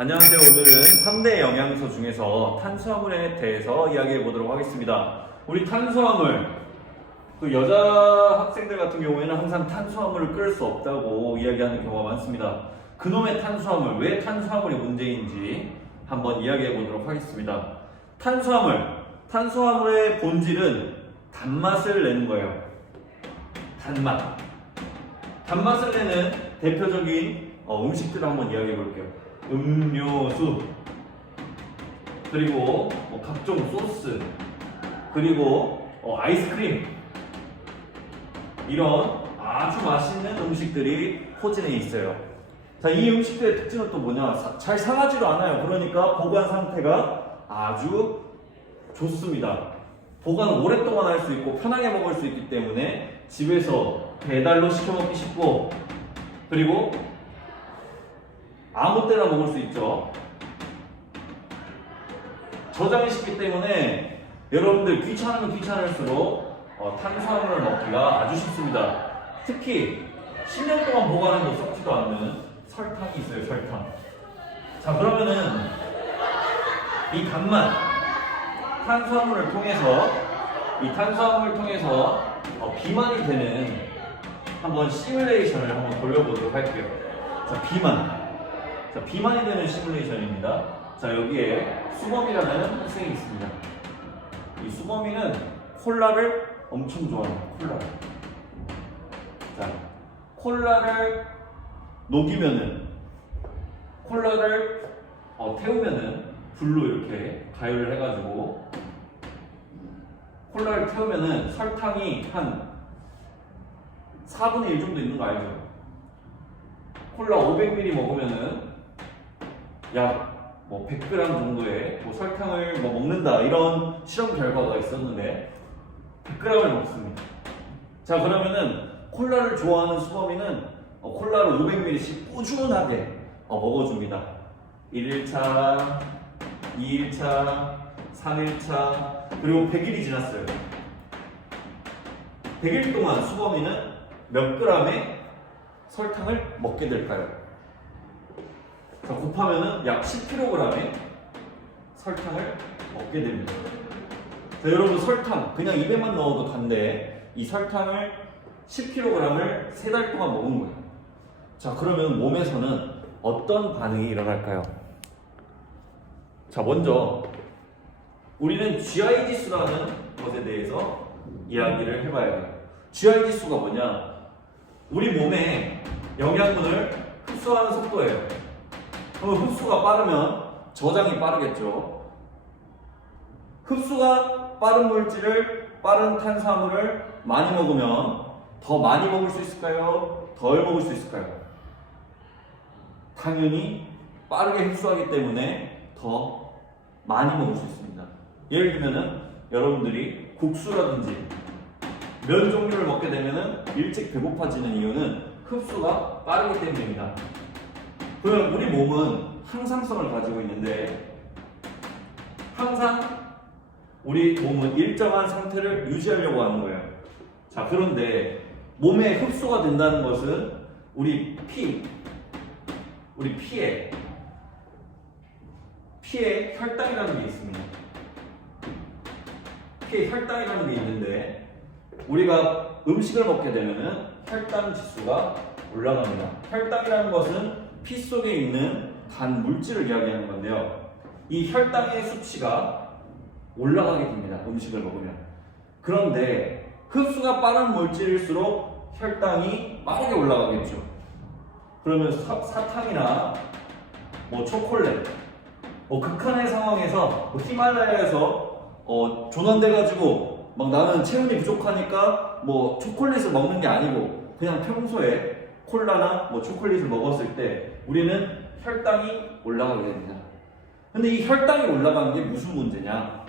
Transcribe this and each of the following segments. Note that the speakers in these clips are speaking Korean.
안녕하세요. 오늘은 3대 영양소 중에서 탄수화물에 대해서 이야기해 보도록 하겠습니다. 우리 탄수화물, 또 여자 학생들 같은 경우에는 항상 탄수화물을 끊을 수 없다고 이야기하는 경우가 많습니다. 그놈의 탄수화물, 왜 탄수화물이 문제인지 한번 이야기해 보도록 하겠습니다. 탄수화물의 본질은 단맛을 내는 거예요. 단맛을 내는 대표적인 음식들을 한번 이야기해 볼게요. 음료수, 그리고 각종 소스, 그리고 아이스크림, 이런 아주 맛있는 음식들이 포진해 있어요. 자, 이 음식들의 특징은 또 뭐냐? 잘 상하지도 않아요. 그러니까 보관 상태가 아주 좋습니다. 보관을 오랫동안 할 수 있고 편하게 먹을 수 있기 때문에 집에서 배달로 시켜 먹기 쉽고, 그리고 아무 때나 먹을 수 있죠. 저장이 쉽기 때문에 여러분들 귀찮으면 귀찮을수록 탄수화물을 먹기가 아주 쉽습니다. 특히 10년 동안 보관해도 썩지도 않는 설탕이 있어요. 설탕. 자, 그러면은 이 단맛, 탄수화물을 통해서 비만이 되는 한번 시뮬레이션을 한번 돌려보도록 할게요. 자, 비만이 되는 시뮬레이션입니다. 자, 여기에 수범이라는 학생이 있습니다. 이 수범이는 콜라를 엄청 좋아해요. 콜라를 콜라를 태우면은 불로 이렇게 가열을 해가지고 콜라를 태우면은 설탕이 한 4분의 1 정도 있는 거 알죠? 콜라 500ml 먹으면은 약 100g 정도의 설탕을 먹는다, 이런 실험 결과가 있었는데 100g을 먹습니다. 자, 그러면은 콜라를 좋아하는 수범이는 콜라를 500ml씩 꾸준하게 먹어줍니다. 1일차, 2일차, 3일차, 그리고 100일이 지났어요. 100일 동안 수범이는 몇 g의 설탕을 먹게 될까요? 자, 곱하면은 약 10kg의 설탕을 먹게 됩니다. 자, 여러분, 설탕 그냥 입에만 넣어도 단데 이 설탕을 10kg을 3달 동안 먹은 거예요. 자, 그러면 몸에서는 어떤 반응이 일어날까요? 자, 먼저 우리는 GI 지수라는 것에 대해서 이야기를 해봐야 돼요. GI 지수가 뭐냐? 우리 몸에 영양분을 흡수하는 속도예요. 그럼 흡수가 빠르면 저장이 빠르겠죠. 흡수가 빠른 빠른 탄수화물을 많이 먹으면 더 많이 먹을 수 있을까요? 덜 먹을 수 있을까요? 당연히 빠르게 흡수하기 때문에 더 많이 먹을 수 있습니다. 예를 들면은 여러분들이 국수라든지 면 종류를 먹게 되면은 일찍 배고파지는 이유는 흡수가 빠르기 때문입니다. 그러면 우리 몸은 항상성을 가지고 있는데, 항상 우리 몸은 일정한 상태를 유지하려고 하는 거예요. 자, 그런데 몸에 흡수가 된다는 것은 우리 피에 혈당이라는 게 있습니다. 피에 혈당이라는 게 있는데, 우리가 음식을 먹게 되면은 혈당 지수가 올라갑니다. 혈당이라는 것은 피 속에 있는 간 물질을 이야기하는 건데요. 이 혈당의 수치가 올라가게 됩니다. 음식을 먹으면. 그런데 흡수가 빠른 물질일수록 혈당이 빠르게 올라가겠죠. 그러면 사탕이나 초콜릿, 극한의 상황에서 히말라야에서 조난돼가지고 막 나는 체온이 부족하니까 초콜릿을 먹는 게 아니고 그냥 평소에 콜라나 초콜릿을 먹었을 때 우리는 혈당이 올라가게 됩니다. 근데 이 혈당이 올라가는 게 무슨 문제냐?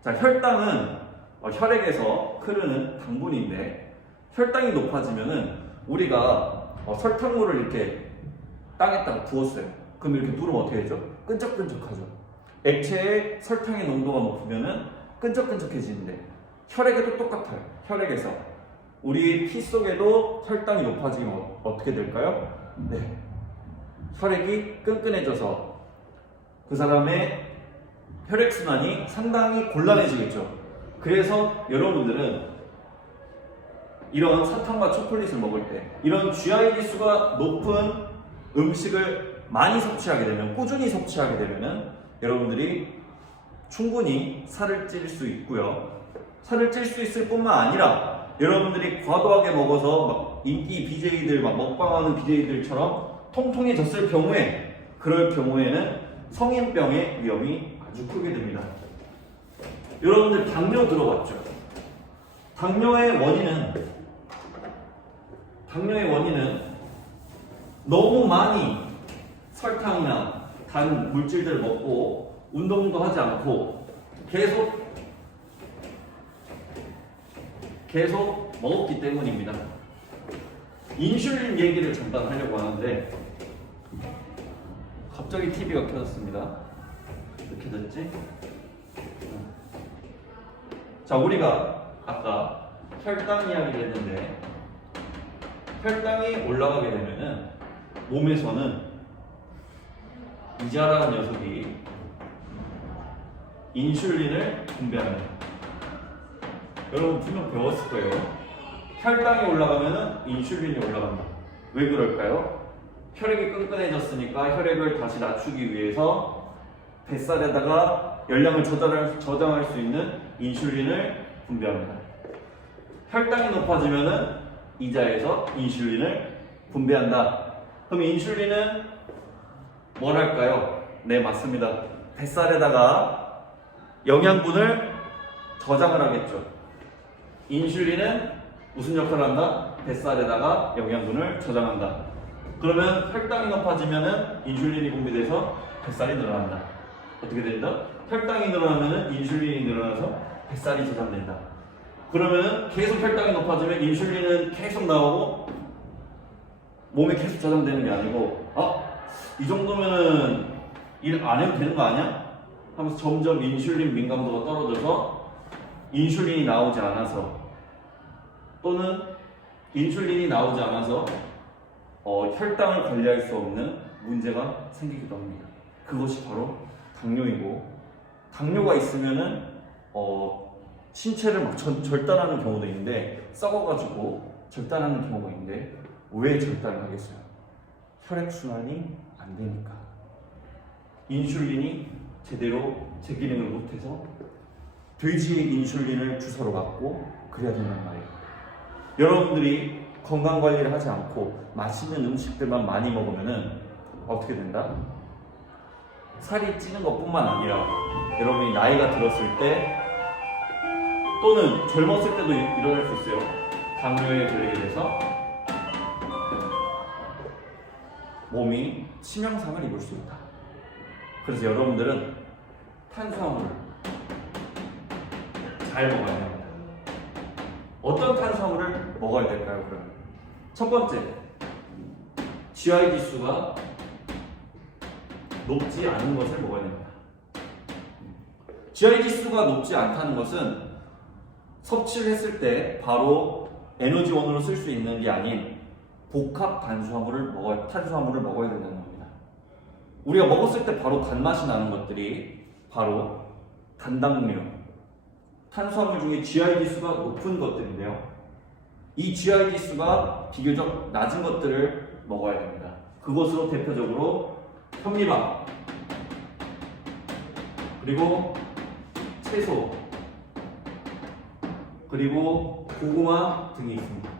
자, 혈당은 혈액에서 흐르는 당분인데, 혈당이 높아지면은 우리가 설탕물을 이렇게 땅에다가 부었어요. 그럼 이렇게 부으면 어떻게 되죠? 끈적끈적하죠. 액체에 설탕의 농도가 높으면은 끈적끈적해지는데, 혈액에도 똑같아요. 혈액에서 우리 피 속에도 혈당이 높아지면 어떻게 될까요? 네, 혈액이 끈끈해져서 그 사람의 혈액순환이 상당히 곤란해지겠죠. 그래서 여러분들은 이런 사탕과 초콜릿을 먹을 때 이런 GI 지수가 높은 음식을 많이 섭취하게 되면, 꾸준히 섭취하게 되면은 여러분들이 충분히 살을 찔 수 있고요. 살을 찔 수 있을 뿐만 아니라 여러분들이 과도하게 먹어서 막 인기 BJ들, 막 먹방하는 BJ들처럼 통통해졌을 경우에, 그럴 경우에는 성인병의 위험이 아주 크게 됩니다. 여러분들 당뇨 들어봤죠? 당뇨의 원인은 너무 많이 설탕이나 단 물질들을 먹고 운동도 하지 않고 계속 먹었기 때문입니다. 인슐린 얘기를 잠깐 하려고 하는데 갑자기 TV가 켜졌습니다. 왜 켜졌지? 자, 우리가 아까 혈당 이야기를 했는데 혈당이 올라가게 되면은 몸에서는 이자라는 녀석이 인슐린을 분비합니다. 여러분 분명 배웠을 거예요. 혈당이 올라가면은 인슐린이 올라간다. 왜 그럴까요? 혈액이 끈끈해졌으니까 혈액을 다시 낮추기 위해서 뱃살에다가 열량을 저장할 수 있는 인슐린을 분비합니다. 혈당이 높아지면은 이자에서 인슐린을 분비한다. 그럼 인슐린은 뭘 할까요? 네, 맞습니다. 뱃살에다가 영양분을 저장을 하겠죠. 인슐린은 무슨 역할을 한다? 뱃살에다가 영양분을 저장한다. 그러면 혈당이 높아지면은 인슐린이 분비돼서 뱃살이 늘어난다. 어떻게 된다? 혈당이 늘어나면은 인슐린이 늘어나서 뱃살이 저장된다. 그러면은 계속 혈당이 높아지면 인슐린은 계속 나오고 몸에 계속 저장되는 게 아니고, 이 정도면은 일 안 해도 되는 거 아니야? 하면서 점점 인슐린 민감도가 떨어져서 인슐린이 나오지 않아서, 또는 인슐린이 나오지 않아서 혈당을 관리할 수 없는 문제가 생기기도 합니다. 그것이 바로 당뇨이고, 당뇨가 있으면은 신체를 막 절단하는 경우도 있는데, 썩어가지고 절단하는 경우가 있는데, 왜 절단을 하겠어요? 혈액순환이 안 되니까. 인슐린이 제대로 제 기능을 못해서 돼지의 인슐린을 주사로 맞고 그래야 된단 말이에요. 여러분들이 건강관리를 하지 않고 맛있는 음식들만 많이 먹으면은 어떻게 된다? 살이 찌는 것뿐만 아니라 여러분이 나이가 들었을 때 또는 젊었을 때도 일어날 수 있어요. 당뇨에 걸리게 돼서 몸이 치명상을 입을 수 있다. 그래서 여러분들은 탄수화물을 잘 먹어야 됩니다. 어떤 탄수화물을 먹어야 될까요, 그러면? 첫 번째, GI 지수가 높지 않은 것을 먹어야 됩니다. GI 지수가 높지 않다는 것은 섭취를 했을 때 바로 에너지원으로 쓸 수 있는 게 아닌 복합 탄수화물을 먹어야 된다는 겁니다. 우리가 먹었을 때 바로 단맛이 나는 것들이 바로 단당류, 탄수화물 중에 GI 지수가 높은 것들인데요. 이 GI 지수가 비교적 낮은 것들을 먹어야 됩니다. 그것으로 대표적으로 현미밥, 그리고 채소, 그리고 고구마 등이 있습니다.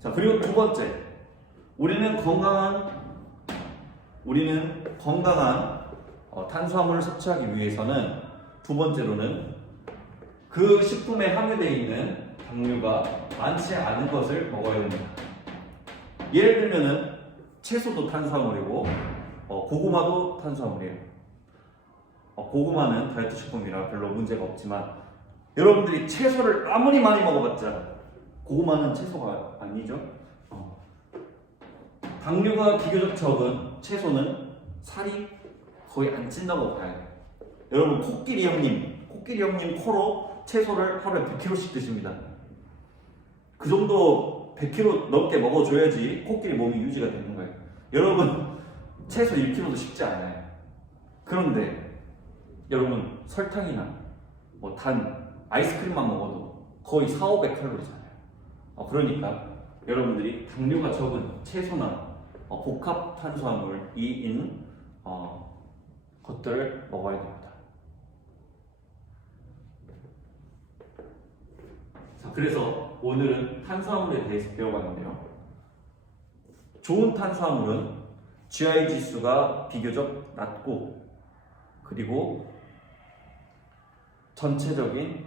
자, 그리고 두 번째, 우리는 건강한 탄수화물을 섭취하기 위해서는 두 번째로는 그 식품에 함유되어 있는 당류가 많지 않은 것을 먹어야 됩니다. 예를 들면은 채소도 탄수화물이고 고구마도 탄수화물이에요. 고구마는 다이어트 식품이라 별로 문제가 없지만 여러분들이 채소를 아무리 많이 먹어봤자 고구마는 채소가 아니죠. 당류가 비교적 적은 채소는 살이 거의 안 찐다고 봐야 돼요. 여러분 코끼리 형님 코로 채소를 하루에 100kg씩 드십니다. 그 정도 100kg 넘게 먹어줘야지 코끼리 몸이 유지가 되는 거예요. 여러분 채소 1kg도 쉽지 않아요. 그런데 여러분 설탕이나 뭐 단 아이스크림만 먹어도 거의 4,500칼로리잖아요. 그러니까 여러분들이 당류가 적은 채소나 복합 탄수화물이 있는 것들을 먹어야 됩니다. 자, 그래서 오늘은 탄수화물에 대해서 배워봤는데요. 좋은 탄수화물은 GI 지수가 비교적 낮고, 그리고 전체적인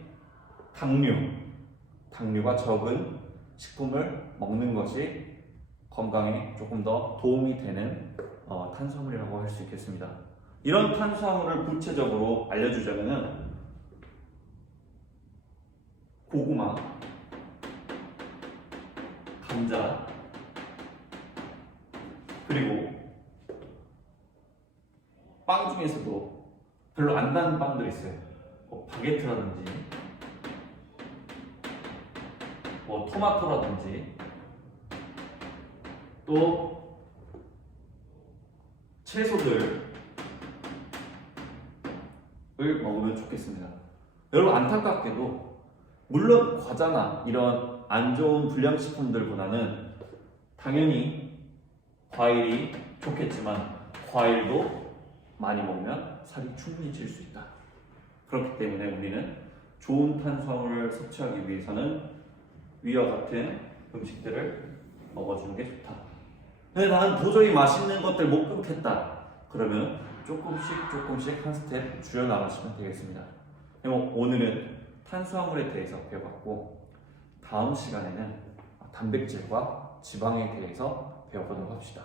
당류가 적은 식품을 먹는 것이 건강에 조금 더 도움이 되는 탄수화물이라고 할 수 있겠습니다. 이런 탄수화물을 구체적으로 알려주자면은 고구마, 감자, 그리고 빵 중에서도 별로 안 단 빵들 있어요. 바게트라든지 토마토라든지 또 채소들을 먹으면 좋겠습니다. 여러분, 안타깝게도 물론 과자나 이런 안 좋은 불량식품들보다는 당연히 과일이 좋겠지만 과일도 많이 먹으면 살이 충분히 찔 수 있다. 그렇기 때문에 우리는 좋은 탄수화물을 섭취하기 위해서는 위와 같은 음식들을 먹어주는 게 좋다. 근데 난 도저히 맛있는 것들 못 끊겠다. 그러면 조금씩 한 스텝 줄여나가시면 되겠습니다. 오늘은 탄수화물에 대해서 배워봤고, 다음 시간에는 단백질과 지방에 대해서 배워보도록 합시다.